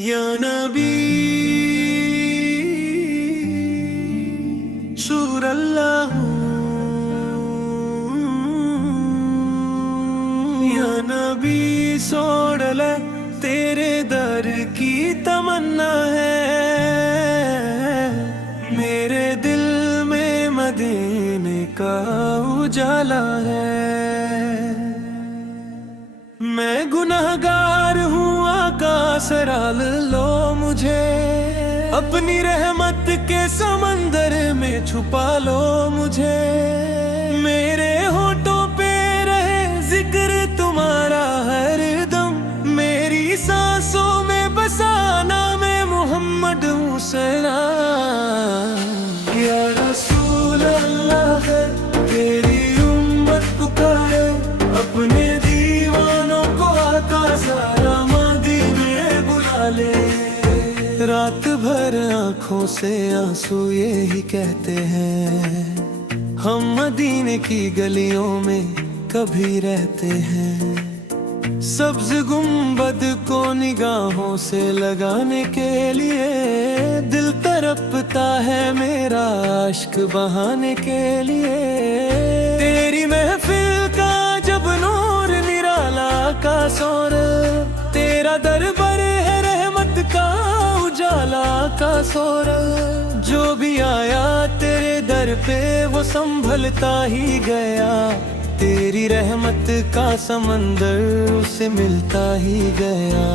या नबी शूरल्लाह, या नबी सोड़ले तेरे दर की तमन्ना है। मेरे दिल में मदीने का उजाला है। मैं गुनहगार हूँ, आका सराल लो मुझे। अपनी रहमत के समंदर में छुपा लो मुझे। मेरे होठों पे रहे जिक्र तुम्हारा हर दम। मेरी सांसों में बसा नाम मोहम्मद सलाम। या रसूल अल्लाह है तेरी उम्मत पुकारे। अपने दीवानों को आका सारा मदीने बुला ले। रात भर आंखों से आंसू यही कहते हैं, हम मदीने की गलियों में कभी रहते हैं। सब्ज गुंबद को निगाहों से लगाने के लिए दिल तड़पता है मेरा आश्क बहाने के लिए। तेरी महफिल का जब नूर निराला का सोर, तेरा दरबार है रहमत का उजाला का सोर। जो भी आया तेरे दर पे वो संभलता ही गया। तेरी रहमत का समंदर उसे मिलता ही गया।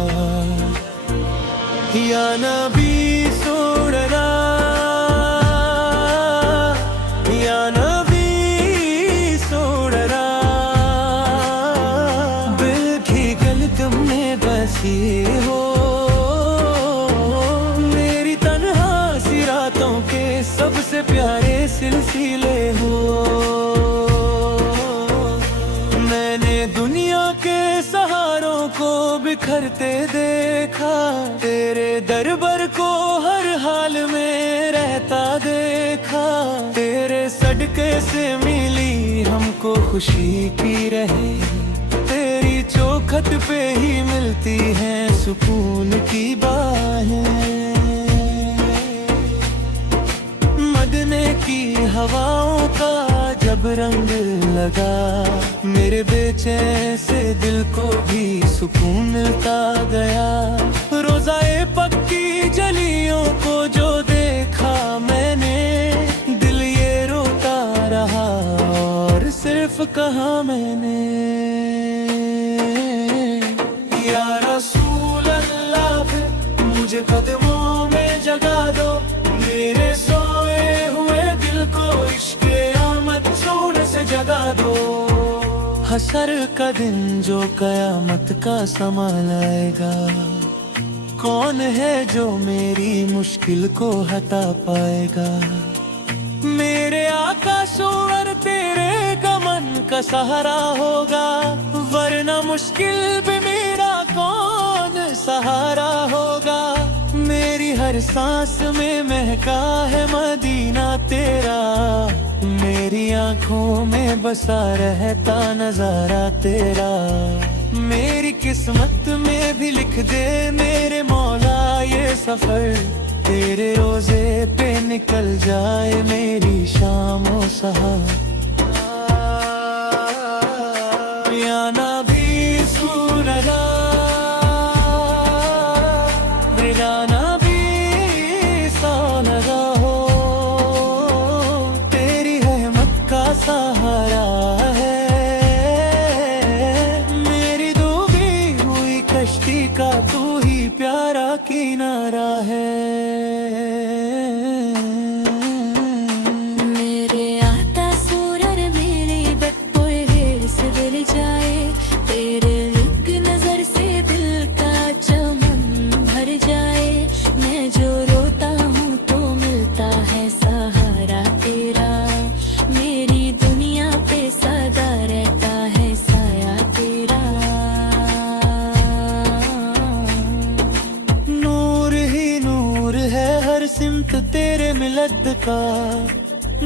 या नबी सोड़रा, या नबी सोड़रा। दिल की गलगम में बसी हो, मेरी तन्हा सी रातों के सबसे प्यारे सिलसिले हो। दुनिया के सहारों को बिखरते देखा, तेरे दरबार को हर हाल में रहता देखा। तेरे सदके से मिली हमको खुशी की रहे। तेरी चौखट पे ही मिलती है सुकून की बाहें। मदीने की हवाओं का जब रंग लगा, मेरे बेचैन से दिल को भी सुकून मिलता गया। रोज़ाए पक्की जलियों को जो देखा मैंने, दिल ये रोता रहा और सिर्फ कहा मैंने, या रसूल अल्लाह मुझे कदमों में जगा दो। मेरे सोए हुए दिल को इश्क़े आमद सोने से जगा दो। हशर का दिन जो कयामत का समा लाएगा, कौन है जो मेरी मुश्किल को हटा पाएगा। मेरे आका सोर तेरे कमन का सहारा होगा, वरना मुश्किल भी मेरा कौन सहारा होगा। मेरी हर सांस में महका है मदीना तेरा। मेरी आँखों में बसा रहता नजारा तेरा। मेरी किस्मत में भी लिख दे मेरे मौला ये सफर। तेरे रोजे पे निकल जाए मेरी शाम और सहर। या नबी सूररा, या नबी सोनरा हो। तेरी रहमत का सहारा है, मेरी डूबी हुई कश्ती का तू ही प्यारा किनारा है। मेरे आता सूरर मेरी बदपुर से दिल जाए। तेरे एक नजर से दिल का चमन भर जाए। मैं जो रोता हूँ तो मिलता है सहारा तेरा। मेरी दुनिया पे सदा रहता है साया तेरा। नूर ही नूर है हर सिमत तेरे मिलद का।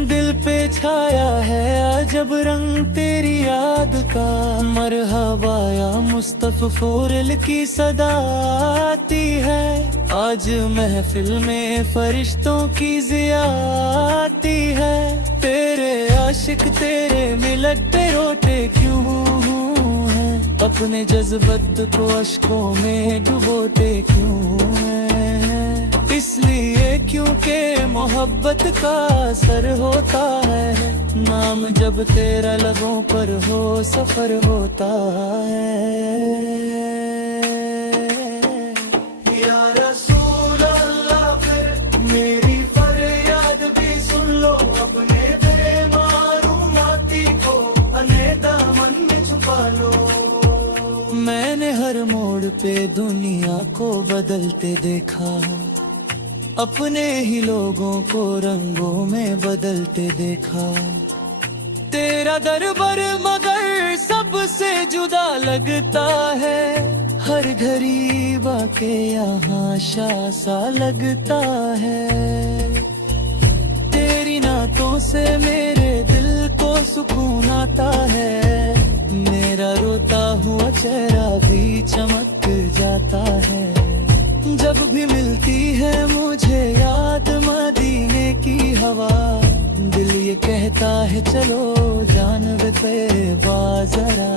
दिल पे छाया है अजब रंग तेरी याद का। मरहबा या मुस्तफ़ा फोरल की सदा आती है। आज महफिल में फरिश्तों की ज़ियादती है। तेरे आशिक तेरे मिलत पे रोते क्यों हैं? अपने जज्बत को अश्कों में डुबोते क्यों हैं? इसलिए क्योंकि मोहब्बत का असर होता है। नाम जब तेरा लबों पर हो सफर होता है। या रसूल अल्लाह फिर मेरी फरियाद भी सुन लो। अपने बेमालूमाती को अने दामन में छुपा लो। मैंने हर मोड़ पे दुनिया को बदलते देखा। अपने ही लोगों को रंगों में बदलते देखा। तेरा दरबार मगर सबसे जुदा लगता है। हर घड़ी वाके यहाँ शाह सा लगता है। तेरी नातों से मेरे दिल को सुकून आता है। मेरा रोता हुआ चेहरा भी चमक जाता है। जब भी मिलती है मुझे याद मदीने की हवा। दिल ये कहता है चलो जानवे पे बाज़रा।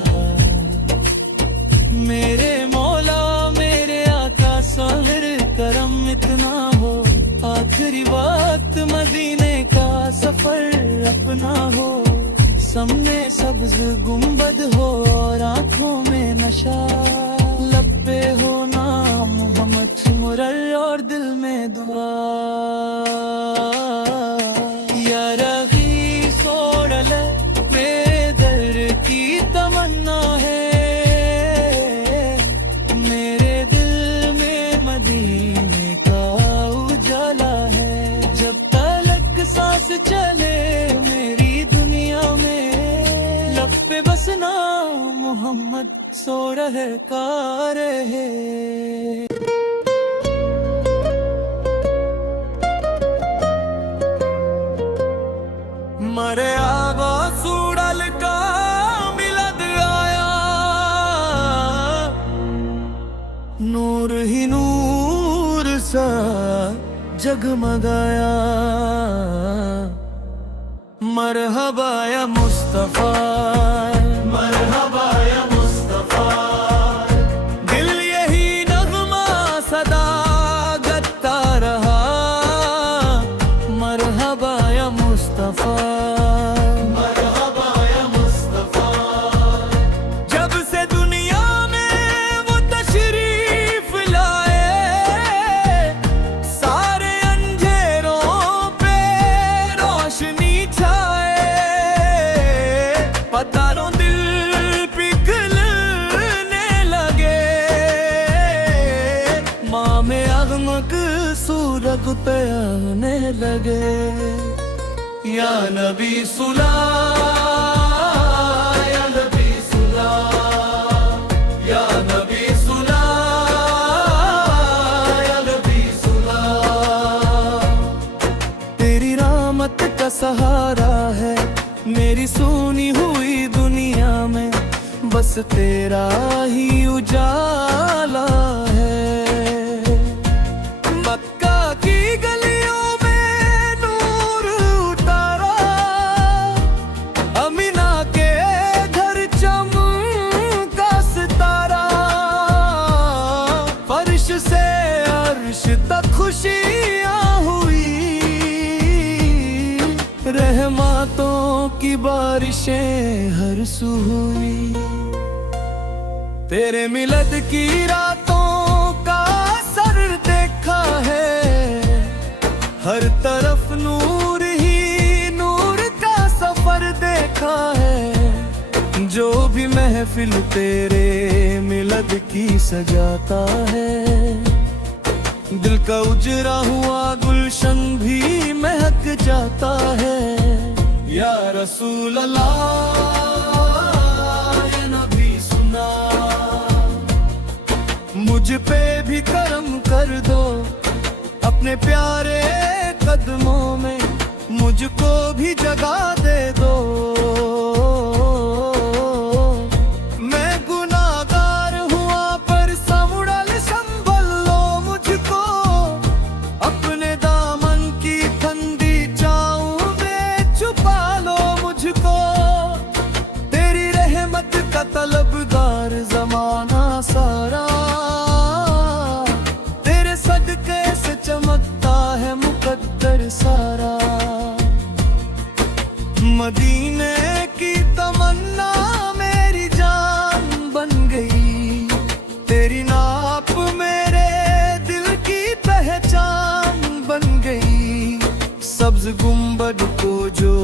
मेरे मौला मेरे आका साहिर करम इतना हो। आखिरी वक्त मदीने का सफर अपना हो। सामने सब्ज गुंबद हो और आँखों में नशा। लब पे हो नाम मोहम्मद मुरर और दिल में दुआ। या रग़ी सोड़ ले मेरे दर की तमन्ना है। मेरे दिल में मदीने का उजाला है। जब तलक सांस चले मेरी दुनिया में। लब पे बस नाम मोहम्मद सो रहे का रहे। मरे आवा सूड़ल का मिलद आया। नूर ही नूर सा जगमगाया। मरहबा या मुस्तफा मरहबा या मुस्तफा। दिल यही नगमा सदा गाता रहा। मरहबा या मुस्तफा मरहबा या मुस्तफा। जब से दुनिया में वो तशरीफ लाए। सारे अंधेरों पे रोशनी छाए। पतारों दिल पिघलने लगे। माँ में अगमक सूरग पे आने लगे। या नबी सुला या नबी सुला। या नबी सुला या नबी सुला। तेरी रहमत का सहारा है मेरी सुनी हुई दुनिया में। बस तेरा ही उजाला है। मक्का की गलियों में नूर उतारा। अमीना के घर चमका सितारा। फर्श से अर्श तक खुशियाँ हुई। रहमतों की बारिशें हर सू हुई। तेरे मिलद की रातों का असर देखा है। हर तरफ नूर ही नूर का सफर देखा है। जो भी महफिल तेरे मिलद की सजाता है। दिल का उजरा हुआ गुलशन भी महक जाता है। या रसूल अल्लाह या नबी सुना। मुझ पे भी करम कर दो। अपने प्यारे कदमों में मुझको भी जगा दे दो। मैं गुनाहगार हुआ पर संभल लो मुझको। रोज गुंबद को जो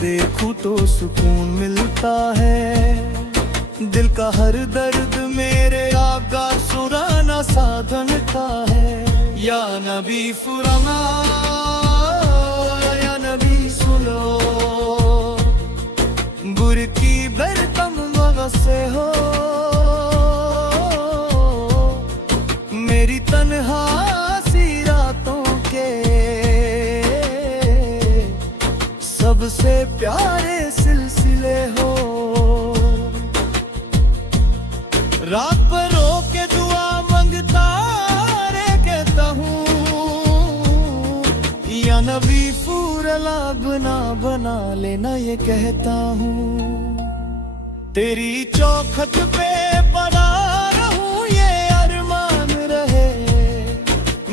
देखूं तो सुकून मिलता है। दिल का हर दर्द मेरे आका सुराना साधन का है। या नबी फुरमा या नबी सुनो, बुरकी बरतम से हो मेरी तन्हा सी रातों के सबसे प्यारे सिलसिले हो। रात पर रो के दुआ मांगता रे कहता हूँ, या नबी फूरला बना बना लेना ये कहता हूँ। तेरी चौखट पे पड़ा रहूं ये अरमान रहे,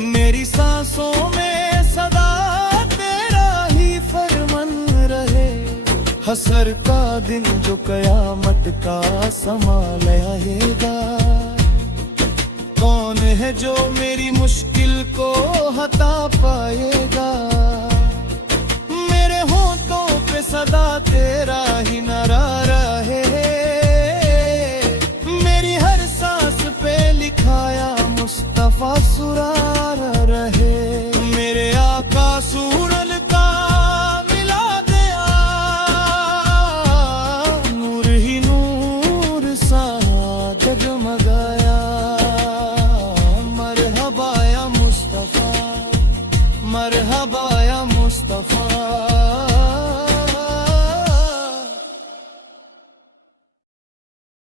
मेरी सांसों में सदा तेरा ही फरमान रहे। हसर का दिन जो कयामत का समा ले आएगा, कौन है जो मेरी मुश्किल को हटा पाए।